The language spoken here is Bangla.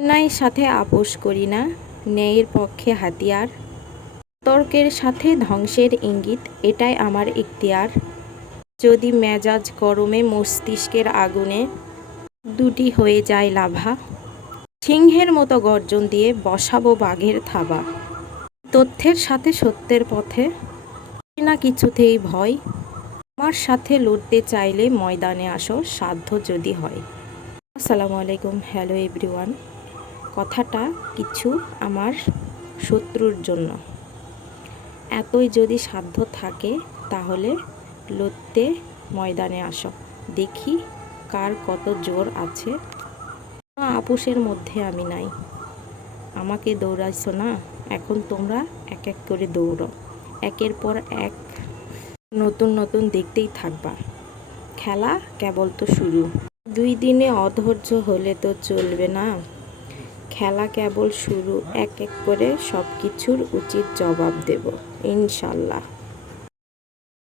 অন্যায়ের সাথে আপোষ করি না, ন্যায়ের পক্ষে হাতিয়ার। তর্কের সাথে ধ্বংসের ইঙ্গিত, এটাই আমার ইখতিয়ার। যদি মেজাজ গরমে মস্তিষ্কের আগুনে দুটি হয়ে যায় লাভা, সিংহের মতো গর্জন দিয়ে বসাবো বাঘের থাবা। তথ্যের সাথে সত্যের পথে না কিছুতেই ভয়। আমার সাথে লড়তে চাইলে ময়দানে আসো, সাধ্য যদি হয়। আসসালামু আলাইকুম, হ্যালো এভরিওয়ান। কথাটা কিছু আমার শত্রুর জন্য। এতই যদি সাধ্য থাকে তাহলে লড়তে ময়দানে আসো, দেখি কার কত জোর আছে। আপোষের মধ্যে আমি নাই, আমাকে দৌড়াইছো না, এখন তোমরা এক এক করে দৌড়ো, একের পর এক নতুন নতুন দেখতেই থাকবা। খেলা কেবল তো শুরু। 2 দিনে অধৈর্য হলে তো চলবে না, খেলা কেবল শুরু। এক এক করে সব কিছুর উচিত জবাব দেব ইনশাল্লাহ।